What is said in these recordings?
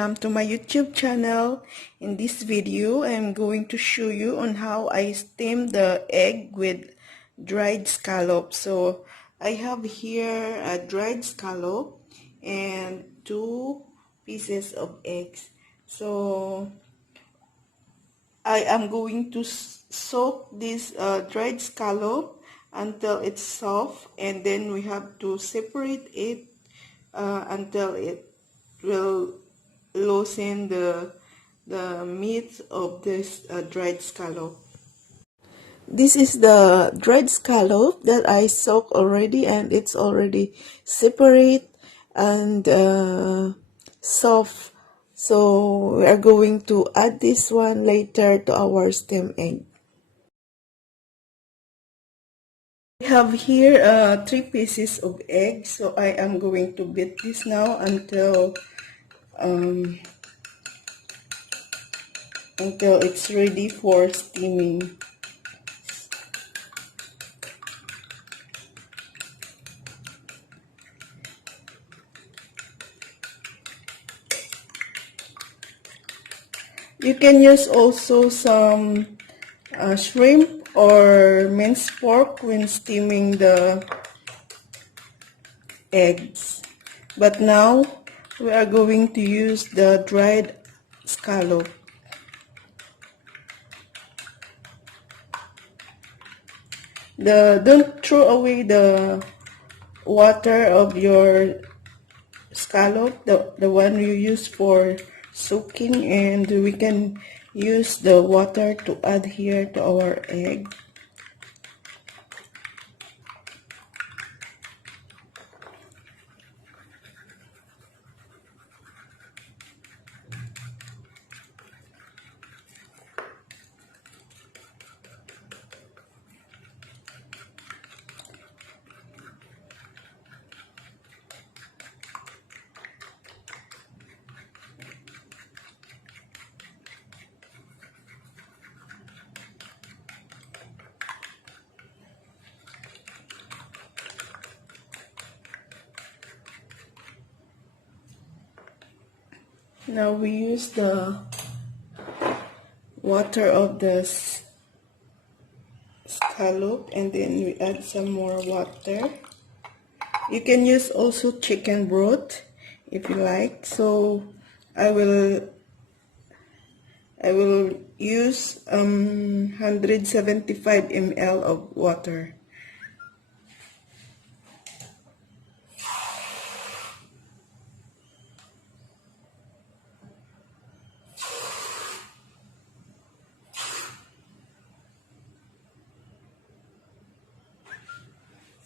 welcome to my YouTube channel. In this video, I'm going to show you on how I steam the egg with dried scallop. So I have here a dried scallop and 2 pieces of eggs. So I am going to soak this dried scallop until it's soft, and then we have to separate it until it will loosen the meat of this dried scallop. This is the dried scallop that I soaked already, and it's already separate and soft. So we are going to add this one later to our steamed egg. We have here 3 pieces of egg, so I am going to beat this now until it's ready for steaming. You can use also some shrimp or minced pork when steaming the eggs. But now we are going to use the dried scallop. Don't throw away the water of your scallop, the one you use for soaking, and we can use the water to add here to our egg. Now we use the water of the scallop, and then we add some more water. You can use also chicken broth if you like. So I will use 175 ml of water.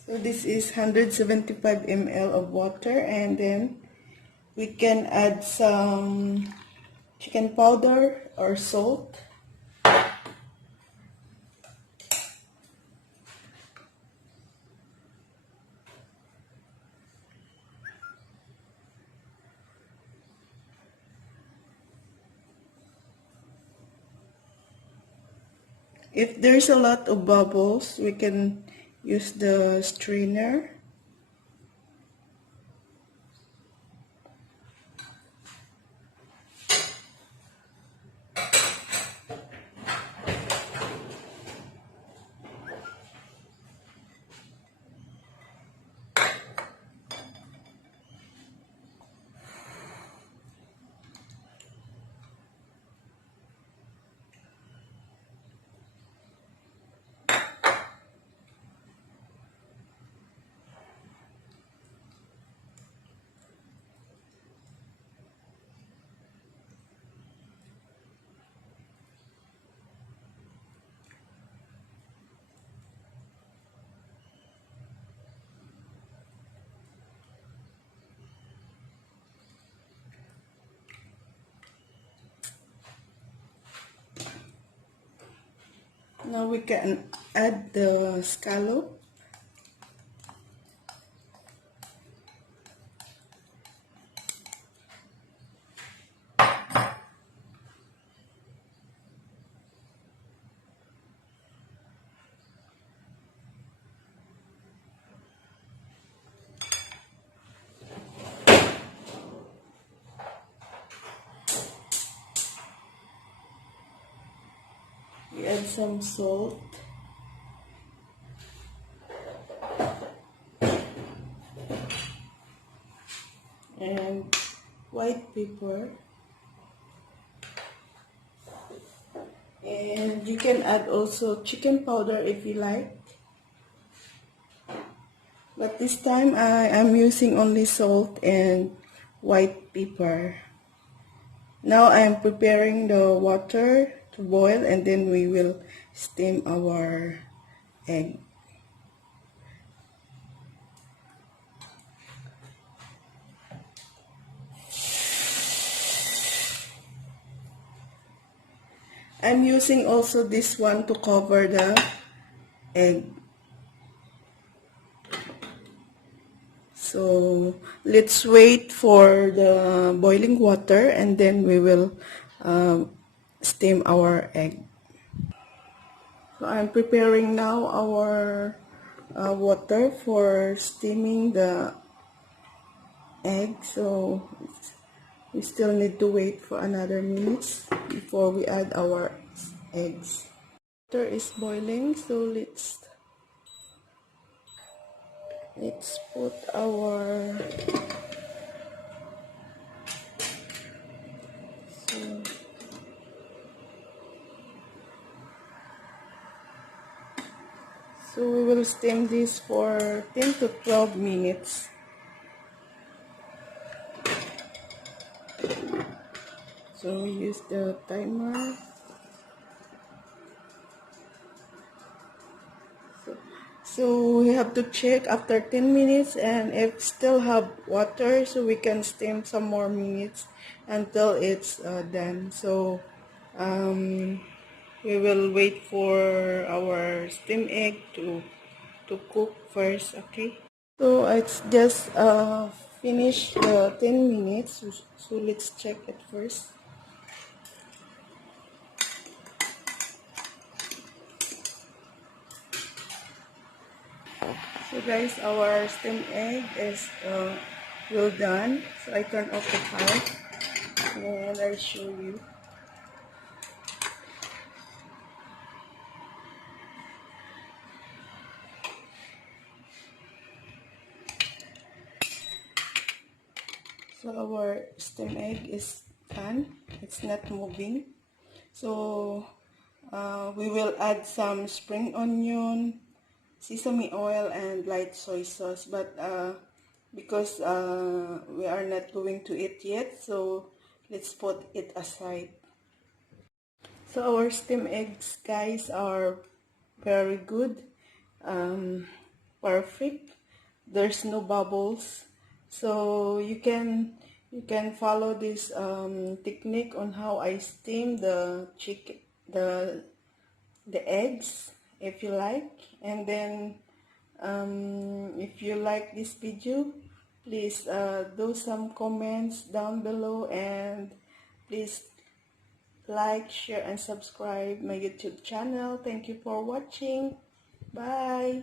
So this is 175 ml of water, and then we can add some chicken powder or salt. If there's a lot of bubbles, we can use the strainer. Now we can add the scallop. and some salt. And white pepper. And you can add also chicken powder if you like. But this time I am using only salt and white pepper. Now I am preparing the water to boil, and then we will steam our egg. I'm using also this one to cover the egg. So let's wait for the boiling water, and then we will steam our egg. So I'm preparing now our water for steaming the egg. So we still need to wait for another minutes before we add our eggs. Water is boiling, so let's put our so we will steam this for 10 to 12 minutes. So we use the timer. So we have to check after 10 minutes, and if still have water, so we can steam some more minutes until it's done. So we will wait for our steamed egg to cook first, okay? So it's just finished the 10 minutes, so let's check it first. So guys, our steamed egg is well done. So I turn off the fire and I'll show you. So our steamed egg is done. It's not moving. So we will add some spring onion, sesame oil, and light soy sauce. But because we are not going to eat yet, so let's put it aside. So our steamed eggs, guys, are very good, perfect. There's no bubbles, so you can follow this technique on how I steam the chicken, the eggs, if you like. And then if you like this video, please do some comments down below, and please like, share, and subscribe my YouTube channel. Thank you for watching. Bye.